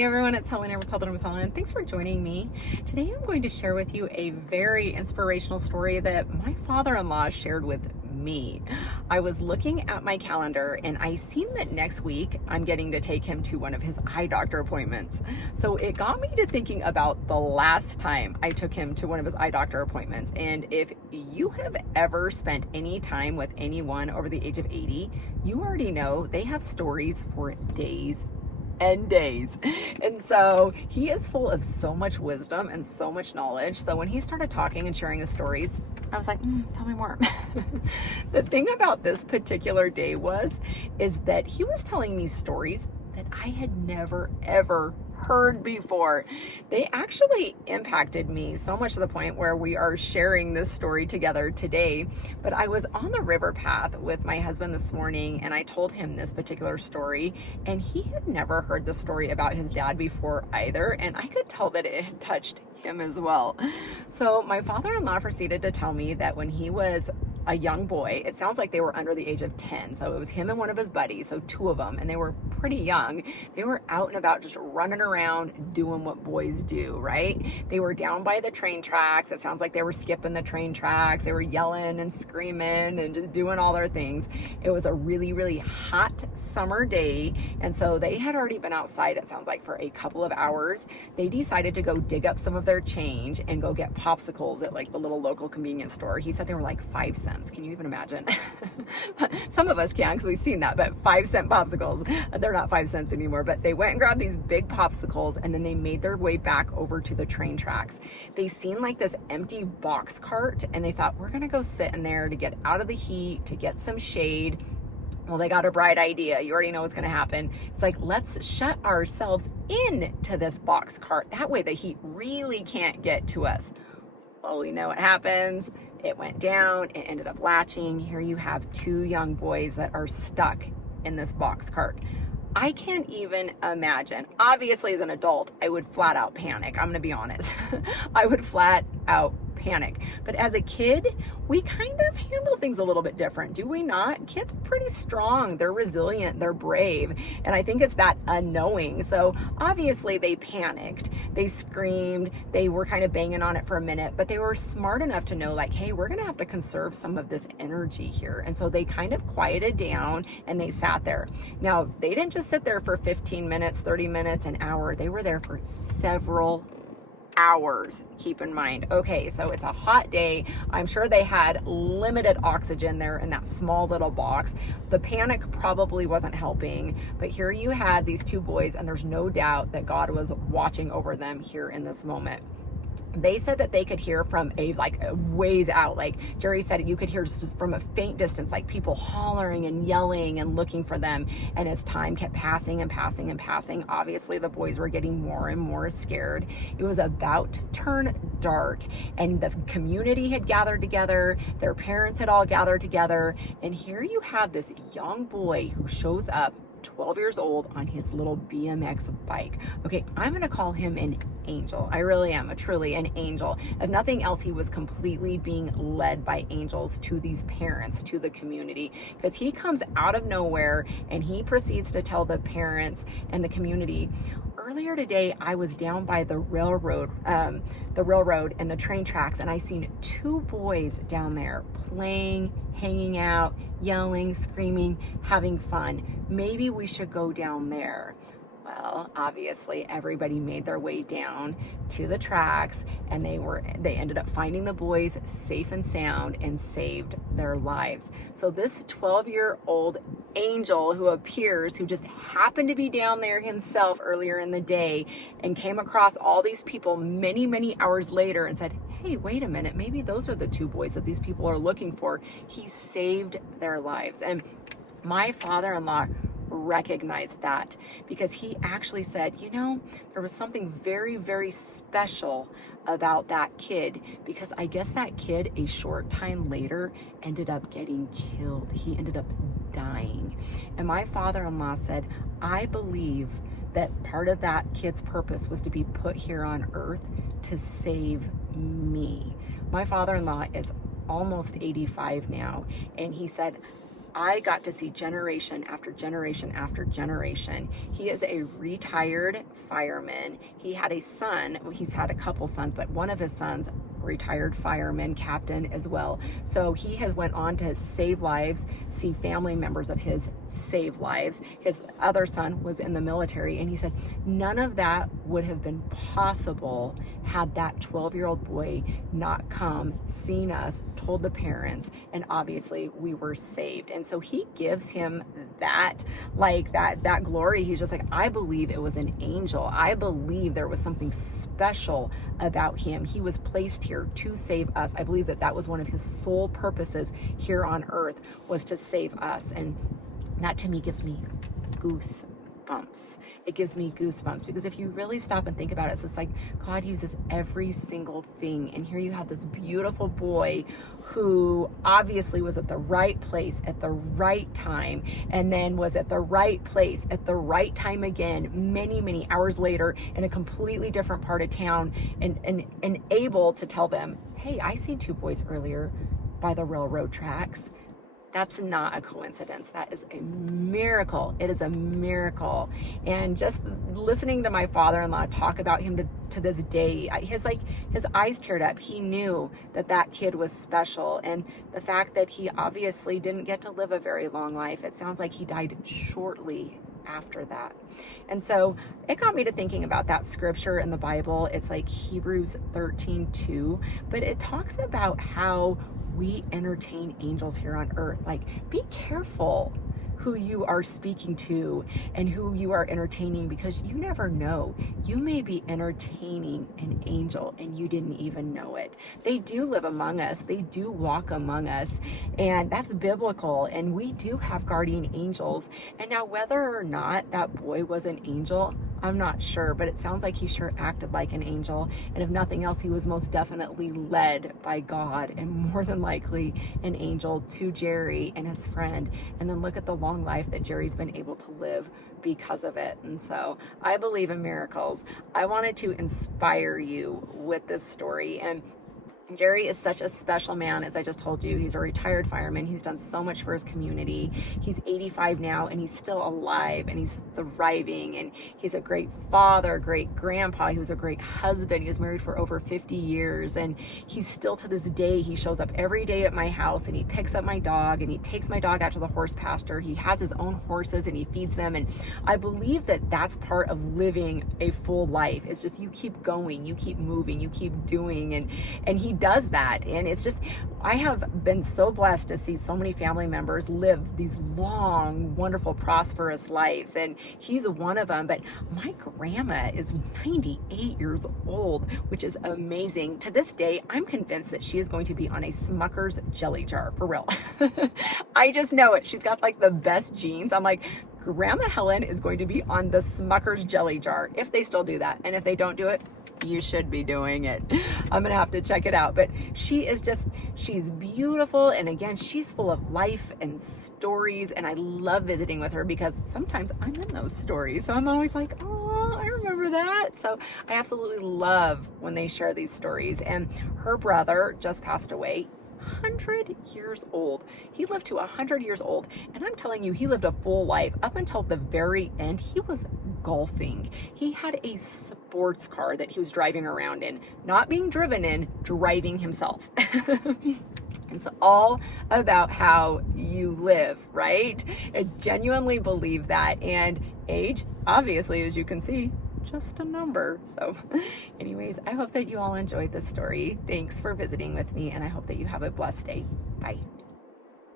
Hey everyone, it's Helen here with Helen with Helen, and thanks for joining me. Today I'm going to share with you a very inspirational story that my father-in-law shared with me. I was looking at my calendar and I seen that next week I'm getting to take him to one of his eye doctor appointments. So it got me to thinking about the last time I took him to one of his eye doctor appointments. And if you have ever spent any time with anyone over the age of 80, you already know they have stories for days and days. And so he is full of so much wisdom and so much knowledge. So when he started talking and sharing his stories, I was like, tell me more. The thing about this particular day is that he was telling me stories that I had never, ever heard before. They actually impacted me so much to the point where we are sharing this story together today. But I was on the river path with my husband this morning and I told him this particular story, and he had never heard the story about his dad before either, and I could tell that it had touched him as well. So my father-in-law proceeded to tell me that when he was a young boy, it sounds like they were under the age of 10. So it was him and one of his buddies, so two of them, and they were pretty young. They were out and about just running around doing what boys do, right? They were down by the train tracks. It sounds like they were skipping the train tracks. They were yelling and screaming and just doing all their things. It was a really, really hot summer day. And so they had already been outside, it sounds like, for a couple of hours. They decided to go dig up some of their change and go get popsicles at like the little local convenience store. He said they were like 5 cents. Can you even imagine? Some of us can, because we've seen that, but 5-cent popsicles, they're not 5 cents anymore. But they went and grabbed these big popsicles and then they made their way back over to the train tracks. They seen like this empty box cart and they thought, we're gonna go sit in there to get out of the heat, to get some shade. Well, they got a bright idea. You already know what's going to happen. It's like, let's shut ourselves into this box cart. That way the heat really can't get to us. Well, we know what happens. It went down. It ended up latching. Here you have two young boys that are stuck in this box cart. I can't even imagine. Obviously, as an adult, I would flat out panic. I'm going to be honest. I would flat out panic. But as a kid, we kind of handle things a little bit different, do we not? Kids are pretty strong. They're resilient. They're brave. And I think it's that unknowing. So obviously they panicked. They screamed. They were kind of banging on it for a minute, but they were smart enough to know like, hey, we're going to have to conserve some of this energy here. And so they kind of quieted down and they sat there. Now, they didn't just sit there for 15 minutes, 30 minutes, an hour. They were there for several hours, keep in mind. Okay, so it's a hot day. I'm sure they had limited oxygen there in that small little box. The panic probably wasn't helping, but here you had these two boys, and there's no doubt that God was watching over them here in this moment. They said that they could hear from a ways out. Like Jerry said, you could hear just from a faint distance, like people hollering and yelling and looking for them. And as time kept passing and passing and passing, obviously the boys were getting more and more scared. It was about to turn dark and the community had gathered together. Their parents had all gathered together. And here you have this young boy who shows up, 12 years old, on his little BMX bike. Okay, I'm gonna call him an angel. I really am, truly an angel. If nothing else, he was completely being led by angels to these parents, to the community, because he comes out of nowhere and he proceeds to tell the parents and the community, earlier today, I was down by the railroad and the train tracks, and I seen two boys down there playing, hanging out, yelling, screaming, having fun. Maybe we should go down there. Well, obviously everybody made their way down to the tracks, and they ended up finding the boys safe and sound and saved their lives. So this 12-year-old angel who appears, who just happened to be down there himself earlier in the day and came across all these people many, many hours later and said, hey, wait a minute, maybe those are the two boys that these people are looking for. He saved their lives. And my father-in-law recognized that, because he actually said, there was something very, very special about that kid, because I guess that kid a short time later ended up getting killed. He ended up dying. And my father-in-law said, I believe that part of that kid's purpose was to be put here on earth to save me. My father-in-law is almost 85 now, and he said, I got to see generation after generation after generation. He is a retired fireman. He had a son. Well, he's had a couple sons, but one of his sons, retired fireman, captain as well. So he has went on to save lives, see family members of his save lives. His other son was in the military, and he said none of that would have been possible had that 12-year-old boy not come, seen us, told the parents, and obviously we were saved. And so he gives him that, like that glory. He's just like, I believe it was an angel. I believe there was something special about him. He was placed here to save us. I believe that was one of his sole purposes here on earth, was to save us. And that to me gives me goosebumps. It gives me goosebumps, because if you really stop and think about it, it's just like God uses every single thing. And here you have this beautiful boy who obviously was at the right place at the right time, and then was at the right place at the right time again many hours later in a completely different part of town, and able to tell them, hey, I seen two boys earlier by the railroad tracks. That's not a coincidence. That is a miracle. It is a miracle. And just listening to my father-in-law talk about him to this day, his eyes teared up. He knew that kid was special. And the fact that he obviously didn't get to live a very long life, it sounds like he died shortly after that. And so it got me to thinking about that scripture in the Bible. It's like Hebrews 13:2, but it talks about how we entertain angels here on earth. Like, be careful who you are speaking to and who you are entertaining, because you never know. You may be entertaining an angel and you didn't even know it. They do live among us. They do walk among us, and that's biblical. And we do have guardian angels. And now, whether or not that boy was an angel, I'm not sure, but it sounds like he sure acted like an angel. And if nothing else, he was most definitely led by God, and more than likely an angel to Jerry and his friend. And then look at the long life that Jerry's been able to live because of it. And so I believe in miracles. I wanted to inspire you with this story. And Jerry is such a special man, as I just told you. He's a retired fireman. He's done so much for his community. He's 85 now, and he's still alive, and he's thriving, and he's a great father, great grandpa. He was a great husband. He was married for over 50 years, and he's still, to this day, he shows up every day at my house, and he picks up my dog, and he takes my dog out to the horse pasture. He has his own horses, and he feeds them, and I believe that that's part of living a full life. It's just, you keep going, you keep moving, you keep doing, and he does that. And it's just, I have been so blessed to see so many family members live these long, wonderful, prosperous lives, and he's one of them. But my grandma is 98 years old, which is amazing. To this day, I'm convinced that she is going to be on a Smucker's jelly jar, for real. I just know it. She's got like the best genes. I'm like, Grandma Helen is going to be on the Smucker's jelly jar, if they still do that. And if they don't do it, you should be doing it. I'm gonna have to check it out. But she is just, she's beautiful, and again, she's full of life and stories, and I love visiting with her because sometimes I'm in those stories, so I'm always like, oh, I remember that. So I absolutely love when they share these stories. And her brother just passed away, 100 years old. He lived to 100 years old, and I'm telling you, he lived a full life. Up until the very end, he was golfing. He had a sports car that he was driving around in, not being driven in, driving himself. It's all about how you live, right? I genuinely believe that. And age, obviously, as you can see, just a number. So anyways, I hope that you all enjoyed this story. Thanks for visiting with me, and I hope that you have a blessed day. Bye.